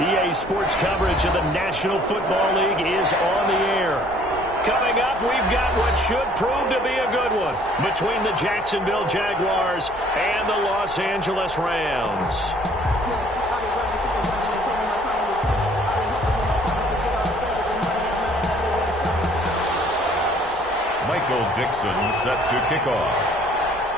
EA Sports coverage of the National Football League is on the air. Coming up, we've got what should prove to be a good one between the Jacksonville Jaguars and the Los Angeles Rams. Michael Dixon set to kick off.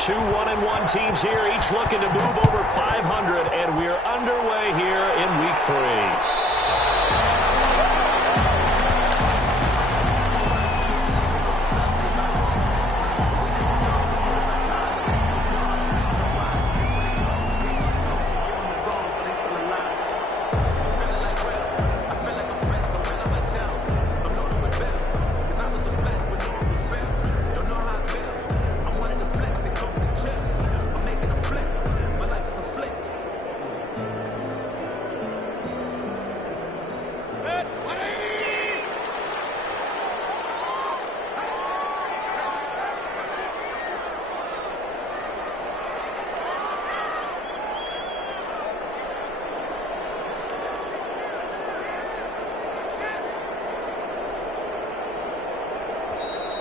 Two 1-1 teams here, each looking to move over 500, and we're underway here in Week 3.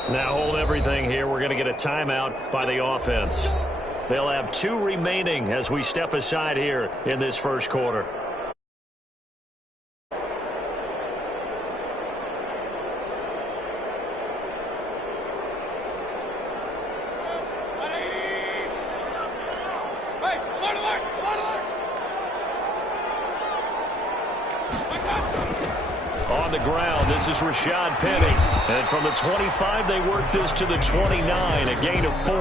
Now hold everything here. We're going to get a timeout by the offense. They'll have 2 remaining as we step aside here in this first quarter. On the ground, this is Rashad Penny. And from the 25, they work this to the 29, a gain of 4.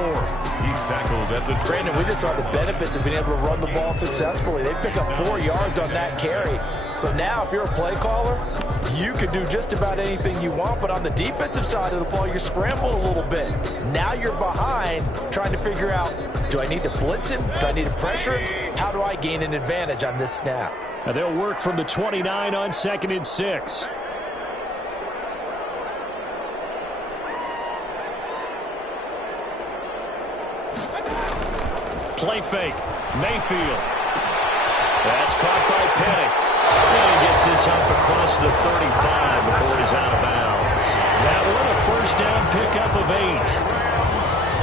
He's tackled at the... Brandon, we just saw the benefits of being able to run the ball successfully. They pick up 4 yards on that carry. So now, if you're a play caller, you can do just about anything you want. But on the defensive side of the ball, you're scrambling a little bit. Now you're behind, trying to figure out, do I need to blitz him? Do I need to pressure him? How do I gain an advantage on this snap? And they'll work from the 29 on 2nd and 6. Play fake. Mayfield. That's caught by Penny. And he gets this up across the 35 before he's out of bounds. That one a first down pickup of 8.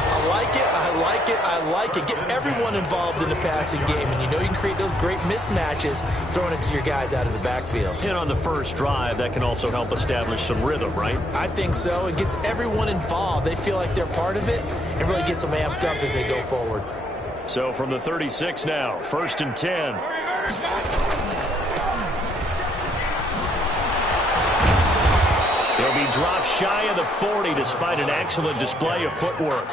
I like it, I like it, I like it. Get everyone involved in the passing game, and you know you can create those great mismatches throwing it to your guys out of the backfield. And on the first drive, that can also help establish some rhythm, right? I think so. It gets everyone involved. They feel like they're part of it, and really gets them amped up as they go forward. So from the 36 now, 1st and 10. He'll be dropped shy of the 40 despite an excellent display of footwork.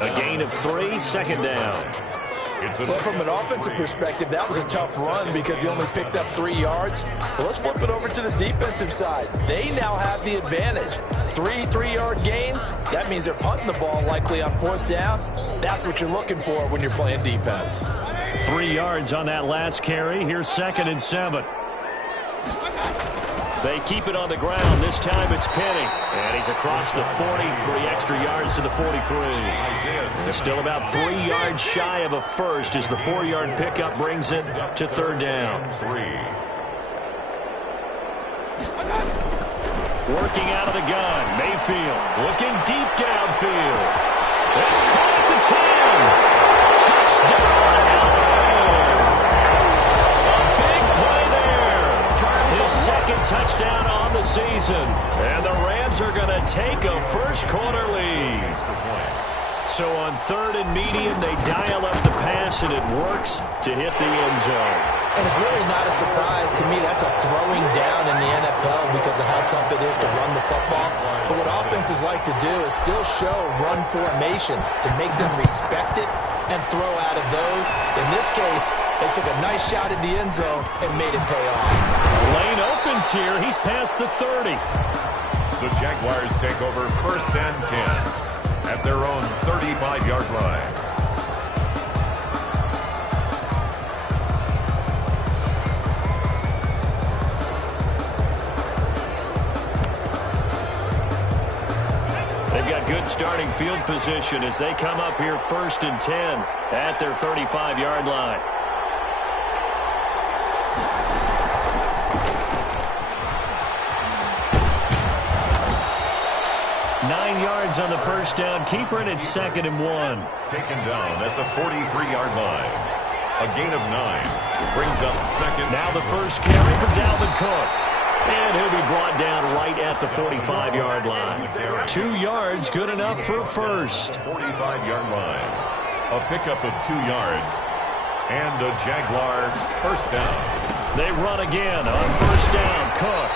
A gain of 3, 2nd down. Well, from an offensive perspective, that was a tough run because he only picked up 3 yards. Well, let's flip it over to the defensive side. They now have the advantage. 3 3-yard gains. That means they're punting the ball likely on 4th down. That's what you're looking for when you're playing defense. 3 yards on that last carry. Here's 2nd and 7. They keep it on the ground. This time it's Penny. And he's across the 40, 3 extra yards to the 43. Still about 3 yards shy of a first as the 4-yard pickup brings it to 3rd down. Working out of the gun. Mayfield looking deep downfield. It's caught at the 10. Touchdown, a big play there. His 2nd touchdown on the season. And the Rams are going to take a first-quarter lead. So on 3rd and medium, they dial up the pass, and it works to hit the end zone. And it's really not a surprise to me. That's a throwing down in the NFL because of how tough it is to run the football. But what offenses like to do is still show run formations to make them respect it and throw out of those. In this case, they took a nice shot at the end zone and made it pay off. Lane opens here. He's past the 30. The Jaguars take over 1st and 10 at their own 35-yard line. They've got good starting field position as they come up here 1st and 10 at their 35-yard line. yards on the first down keeper, and it's 2nd and 1. Taken down at the 43-yard line. A gain of 9 brings up 2nd. Now the first carry for Dalvin Cook. And he'll be brought down right at the 45-yard line. 2 yards, good enough for a first. 45-yard line. A pickup of 2 yards. And a Jaguar first down. They run again on first down. Cook.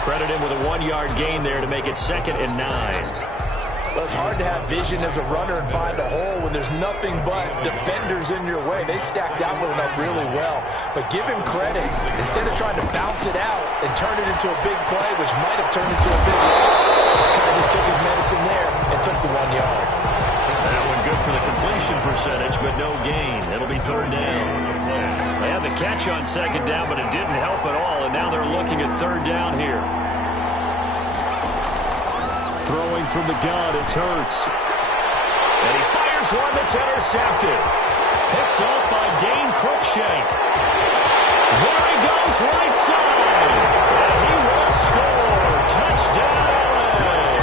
Credit him with a 1-yard gain there to make it 2nd and 9. Well, it's hard to have vision as a runner and find a hole when there's nothing but defenders in your way. They stacked Dalvin up really well. But give him credit. Instead of trying to bounce it out and turn it into a big play, which might have turned into a big loss, he kind of just took his medicine there and took the 1 yard. That one good for the completion percentage, but no gain. It'll be 3rd down. They had the catch on 2nd down, but it didn't help at all, and now they're looking at 3rd down here. Throwing from the gun, it's Hurts. And he fires one that's intercepted. Picked up by Dane Cruikshank. There he goes, right side. And he will score. Touchdown, LA.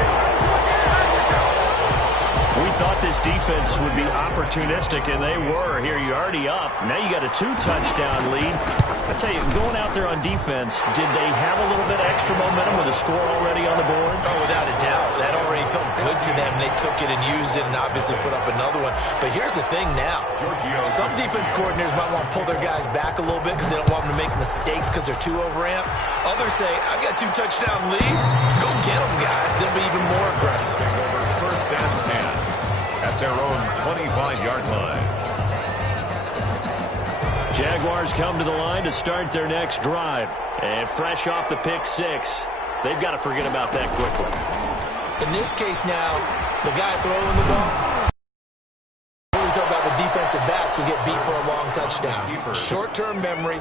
We thought this defense would be opportunistic, and they were. Here, you're already up. Now you got a 2-touchdown lead. I tell you, going out there on defense, did they have a little bit of extra momentum with a score already on the board? Oh, without a doubt. That already felt good to them. They took it and used it and obviously put up another one. But here's the thing now. Some defense coordinators might want to pull their guys back a little bit because they don't want them to make mistakes because they're too overamped. Others say, I've got 2-touchdown lead. Go get them, guys. They'll be even more aggressive. First and 10 at their own 25-yard line. Jaguars come to the line to start their next drive. And fresh off the pick 6, they've got to forget about that quickly. In this case now, the guy throwing the ball, we talk about the defensive backs who get beat for a long touchdown. Short-term memory,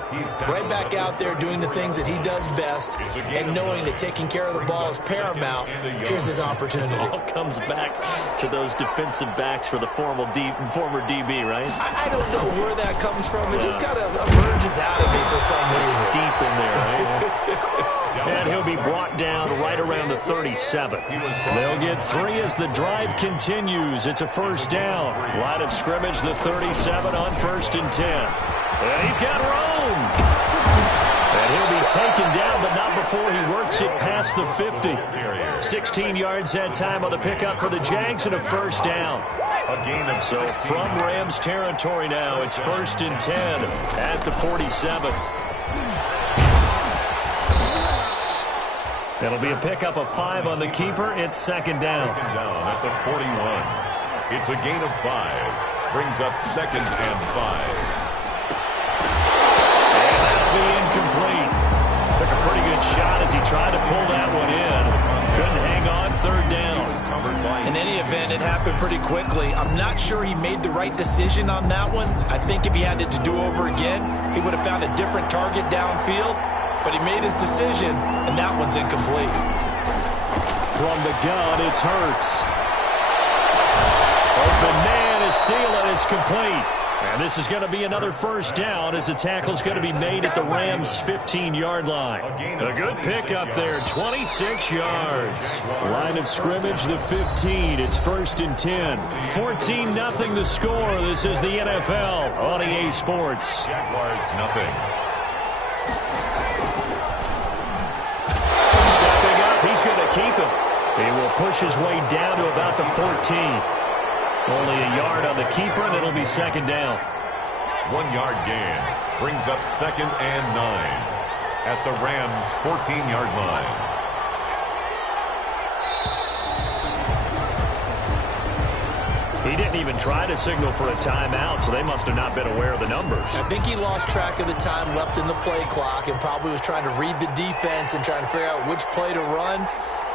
right back out there doing the things that he does best, and knowing that taking care of the ball is paramount. Here's his opportunity. It all comes back to those defensive backs for the former DB, right? I don't know where that comes from. It just kind of emerges out of me for some reason. It's deep in there, right? And he'll be brought down right around the 37. They'll get 3 as the drive continues. It's a first down. Line of scrimmage, the 37 on 1st and 10. And he's got room. And he'll be taken down, but not before he works it past the 50. 16 yards that time on the pickup for the Jags and a first down. So from Rams territory now, it's 1st and 10 at the 47. It'll be a pickup of 5 on the keeper. It's 2nd down. Second down at the 41. It's a gain of 5. Brings up 2nd and 5. And that'll be incomplete. Took a pretty good shot as he tried to pull that one in. Couldn't hang on, 3rd down. In any event, it happened pretty quickly. I'm not sure he made the right decision on that one. I think if he had it to do over again, he would have found a different target downfield. But he made his decision, and that one's incomplete. From the gun, it's Hurts. Open man is Thielen. It's complete. And this is going to be another first down as the tackle's going to be made at the Rams' 15-yard line. A good pickup there, 26 yards. Line of scrimmage, the 15. It's 1st and 10. 14-0 the score. This is the NFL on EA Sports. Jaguars nothing. He's going to keep him. He will push his way down to about the 14. Only a yard on the keeper, and it'll be 2nd down. 1-yard gain brings up 2nd and 9 at the Rams' 14-yard line. He didn't even try to signal for a timeout, so they must have not been aware of the numbers. I think he lost track of the time left in the play clock and probably was trying to read the defense and trying to figure out which play to run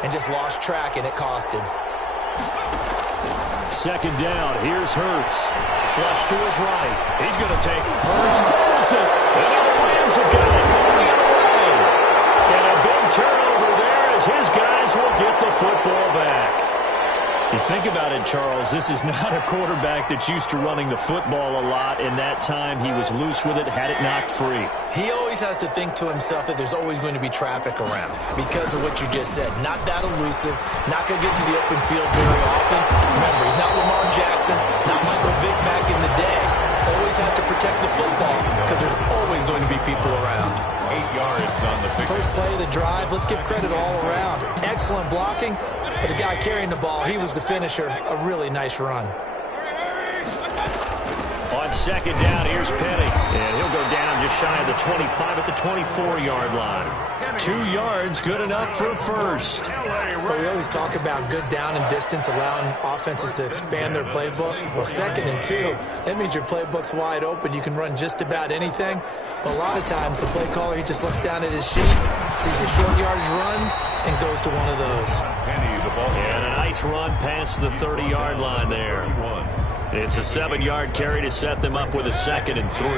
and just lost track, and it cost him. 2nd down. Here's Hurts. Flush to his right. He's going to take Hurts. Throws it. And the Rams have got it going the other way. And a big turnover there as his guys will get the football back. You think about it, Charles, this is not a quarterback that's used to running the football a lot. In that time, he was loose with it, had it knocked free. He always has to think to himself that there's always going to be traffic around because of what you just said. Not that elusive, not going to get to the open field very often. Remember, he's not Lamar Jackson, not Michael Vick back in the day. Always has to protect the football because there's always going to be people around. 8 yards on the pick. First play of the drive, let's give credit all around. Excellent blocking, but the guy carrying the ball, he was the finisher. A really nice run. On second down, here's Penny. And he'll go down just shy of the 25 at the 24-yard line. 2 yards, good enough for a first. Well, we always talk about good down and distance, allowing offenses to expand their playbook. Well, 2nd and 2, that means your playbook's wide open. You can run just about anything. But a lot of times, the play caller, he just looks down at his sheet, sees the short yardage runs, and goes to one of those. And a nice run past the 30-yard line there. It's a 7-yard carry to set them up with a 2nd and 3.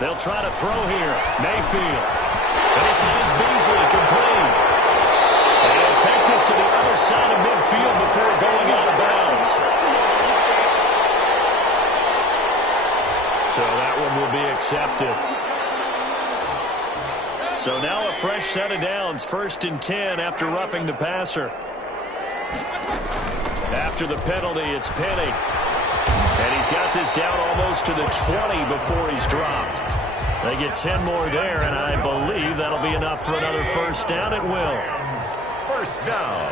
They'll try to throw here. Mayfield. And he finds Beasley complete. And he'll take this to the other side of midfield before going out of bounds. So that one will be accepted. So now a fresh set of downs. 1st and 10 after roughing the passer. After the penalty, it's Penny. And he's got this down almost to the 20 before he's dropped. They get 10 more there, and I believe that'll be enough for another first down. It will. First down.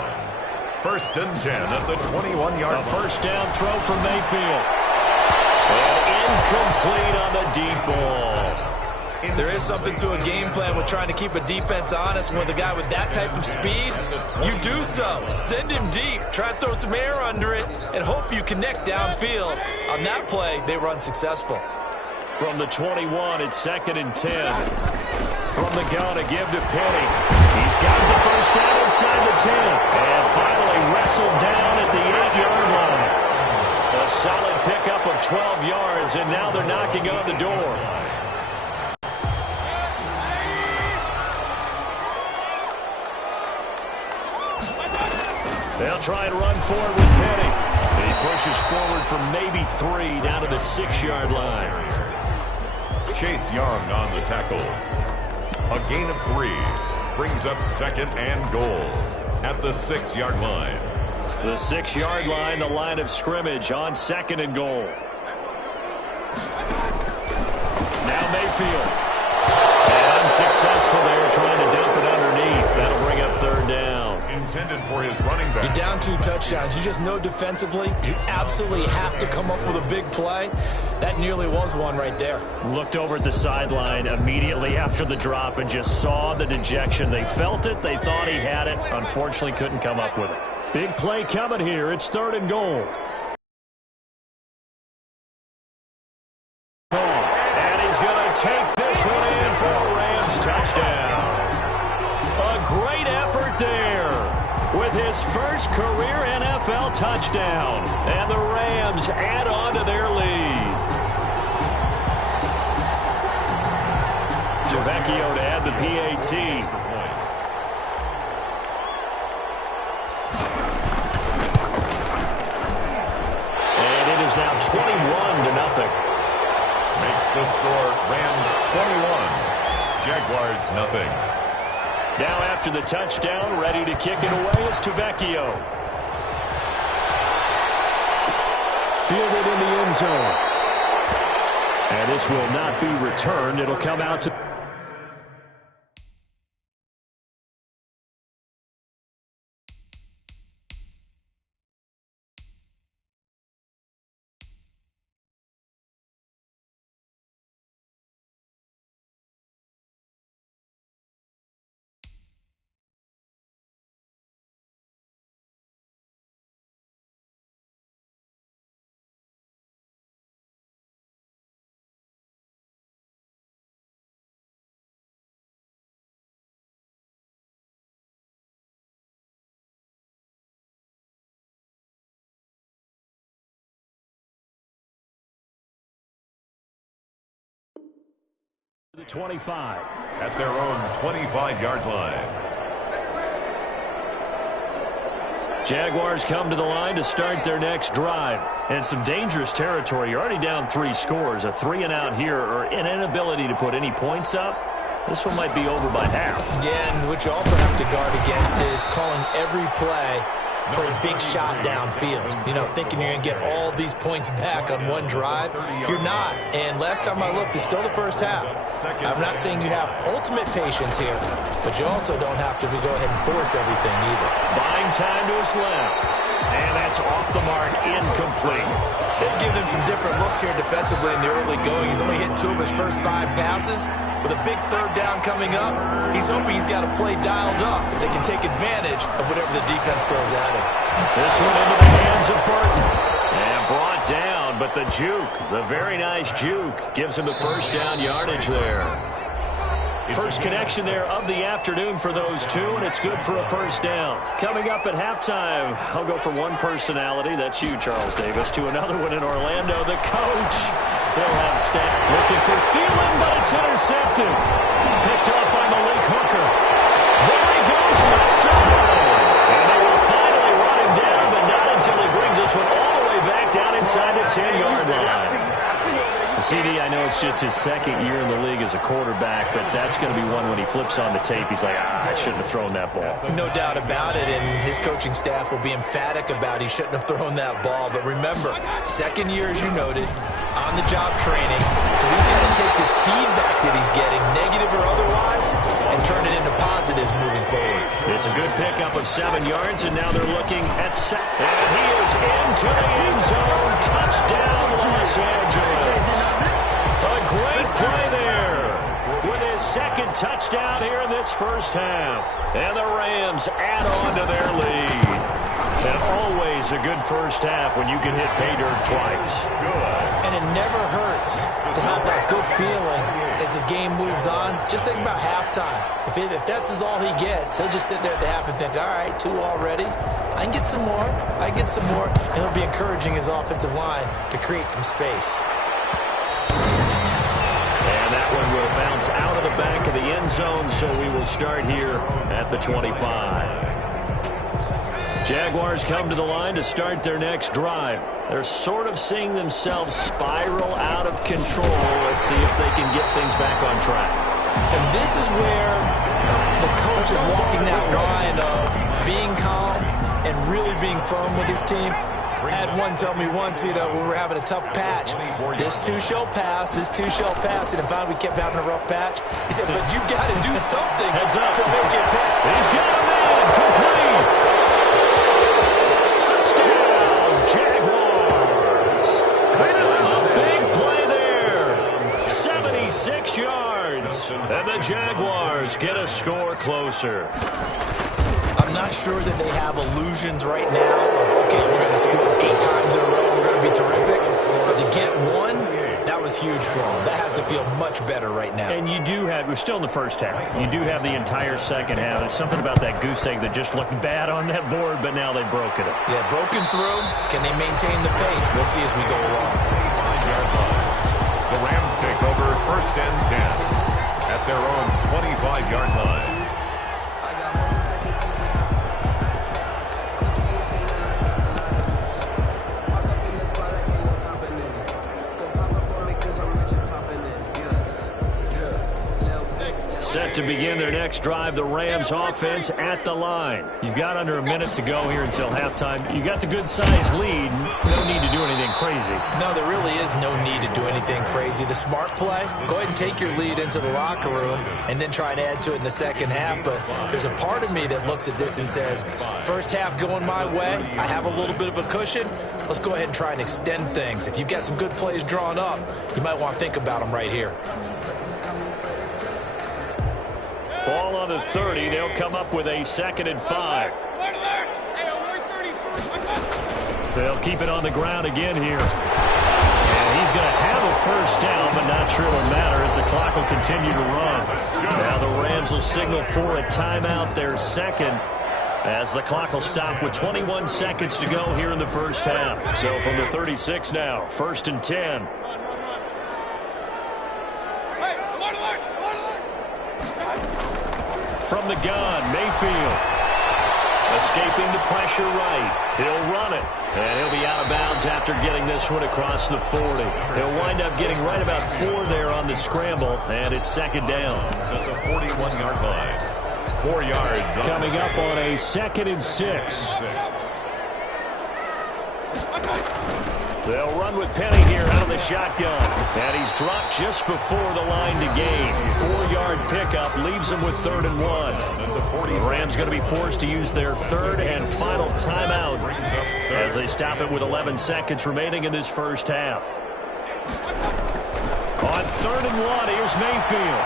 1st and 10 at the 21-yard line. A first down throw from Mayfield. And incomplete on the deep ball. There is something to a game plan with trying to keep a defense honest. With a guy with that type of speed, you do so. Send him deep. Try to throw some air under it and hope you connect downfield. On that play, they run successful. From the 21, it's 2nd and 10. From the gun, a give to Penny. He's got the first down inside the 10. And finally wrestled down at the 8-yard line. A solid pickup of 12 yards, and now they're knocking on the door. They'll try and run forward with Penny. He pushes forward for maybe 3 down to the 6-yard line. Chase Young on the tackle. A gain of 3 brings up 2nd and goal at the 6-yard line. The 6-yard line, the line of scrimmage on 2nd and goal. Now Mayfield. And unsuccessful there, trying to dump it underneath. That'll bring up 3rd down. Intended for his running back. You're down 2 touchdowns. You just know defensively, you absolutely have to come up with a big play. That nearly was one right there. Looked over at the sideline immediately after the drop and just saw the dejection. They felt it. They thought he had it. Unfortunately, couldn't come up with it. Big play coming here. It's 3rd and goal. And he's going to take this one in for a Rams touchdown. A great effort there with his first career NFL touchdown. And the Rams add on to their lead. Vecchio to add the PAT. And it is now 21-0. Makes the score Rams 21, Jaguars nothing. Now after the touchdown, ready to kick it away is Vecchio. Fielded in the end zone. And this will not be returned. It'll come out to... The 25. At their own 25-yard line. Jaguars come to the line to start their next drive. And some dangerous territory. You're already down 3 scores. A 3-and-out here or an inability to put any points up. This one might be over by half. Yeah, and what you also have to guard against is calling every play for a big shot downfield. You know, thinking you're going to get all these points back on one drive. You're not. And last time I looked, it's still the first half. I'm not saying you have ultimate patience here, but you also don't have to go ahead and force everything either. Buying time to his left. And that's off the mark, incomplete. They've given him some different looks here defensively in the early going. He's only hit 2 of his first 5 passes. With a big third down coming up, he's hoping he's got a play dialed up. They can take advantage of whatever the defense throws at him. This one into the hands of Burton. And brought down, but the juke, the very nice juke, gives him the first down yardage there. First connection there of the afternoon for those two, and it's good for a first down. Coming up at halftime, I'll go from one personality, that's you, Charles Davis, to another one in Orlando. The coach, he'll have Stat looking for Thielen, but it's intercepted. Picked up by Malik Hooker. There he goes, left side. And they will finally run him down, but not until he brings this one all the way back down inside the 10-yard line. CD, I know it's just his second year in the league as a quarterback, but that's going to be one when he flips on the tape. He's like, I shouldn't have thrown that ball. No doubt about it, and his coaching staff will be emphatic about he shouldn't have thrown that ball. But remember, second year, as you noted, on-the-job training. So he's got to take this feedback that he's getting, negative or otherwise, and turn it into positives moving forward. It's a good pickup of 7 yards, and now they're looking at and he is into the end zone. Touchdown, Los Angeles. A great play there with his second touchdown here in this first half. And the Rams add on to their lead. And always a good first half when you can hit pay dirt twice. And it never hurts to have that good feeling as the game moves on. Just think about halftime. If that's all he gets, he'll just sit there at the half and think, all right, 2 already. I can get some more. I can get some more. And he'll be encouraging his offensive line to create some space. And that one will bounce out of the back of the end zone, so we will start here at the 25. Jaguars come to the line to start their next drive. They're sort of seeing themselves spiral out of control. Let's see if they can get things back on track. And this is where the coach is walking that line of being calm and really being firm with his team. I had one tell me once, when we were having a tough patch, this too shall pass, this too shall pass. And finally we kept having a rough patch. He said, but you got to do something to make it pass. He's got a man, complete. Touchdown, Jaguars. A big play there. 76 yards. And the Jaguars get a score closer. I'm not sure that they have illusions right now of, okay, we're going to score 8 times in a row, we're going to be terrific. But to get one, that was huge for them. That has to feel much better right now. And you do have, we're still in the first half. You do have the entire second half. There's something about that goose egg that just looked bad on that board, but now they've broken it. Yeah, broken through. Can they maintain the pace? We'll see as we go along. The Rams take over 1st and 10 at their own 25-yard line. Set to begin their next drive, the Rams offense at the line. You've got under a minute to go here until halftime. You got the good-sized lead. No need to do anything crazy. No, there really is no need to do anything crazy. The smart play, go ahead and take your lead into the locker room and then try and add to it in the second half. But there's a part of me that looks at this and says, first half going my way, I have a little bit of a cushion. Let's go ahead and try and extend things. If you've got some good plays drawn up, you might want to think about them right here. Ball on the 30. They'll come up with a 2nd and 5. They'll keep it on the ground again here. And he's going to have a first down, but not sure it'll matter as the clock will continue to run. Now the Rams will signal for a timeout, their second, as the clock will stop with 21 seconds to go here in the first half. So from the 36 now, 1st and 10. From the gun, Mayfield. A Escaping the pressure right. He'll run it. And he'll be out of bounds after getting this one across the 40. He'll wind up getting right about 4 there on the scramble, and it's second down. At the 41-yard line. 4 yards. Coming up on a 2nd and 6. They'll run with Penny here out of the shotgun. And he's dropped just before the line to gain. 4-yard pickup leaves him with 3rd and 1. The Rams going to be forced to use their 3rd and final timeout as they stop it with 11 seconds remaining in this first half. On 3rd and 1, here's Mayfield.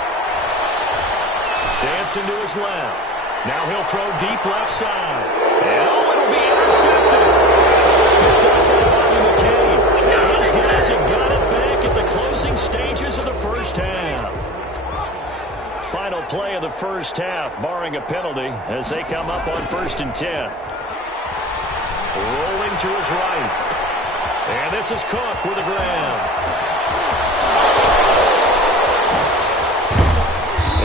Dancing to his left. Now he'll throw deep left side. And it'll be intercepted. Picked up by Bobby McCabe. And these guys have got it back at the closing stages of the first half. Final play of the first half, barring a penalty, as they come up on 1st and 10. Rolling to his right. And this is Cook with a grab.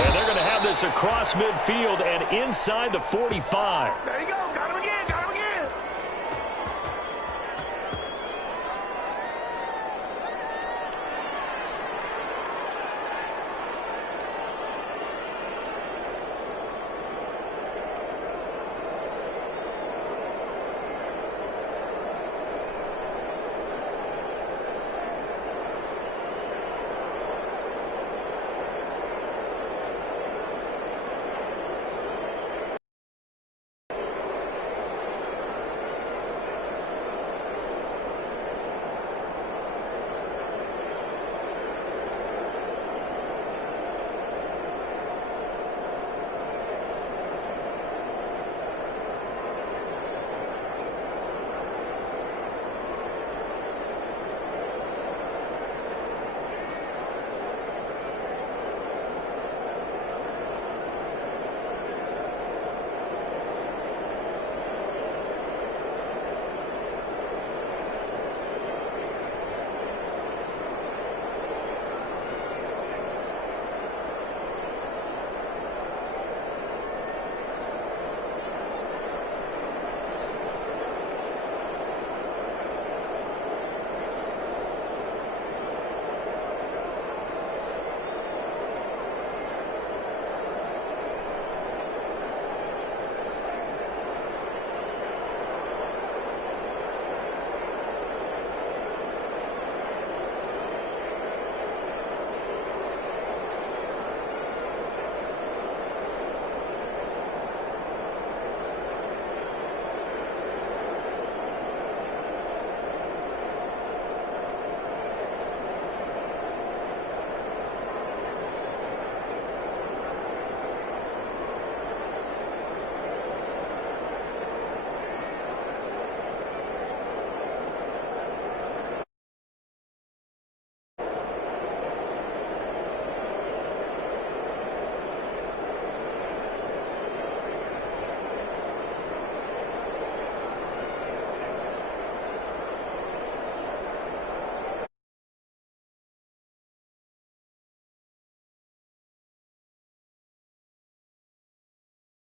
And they're going to have this across midfield and inside the 45. There you go.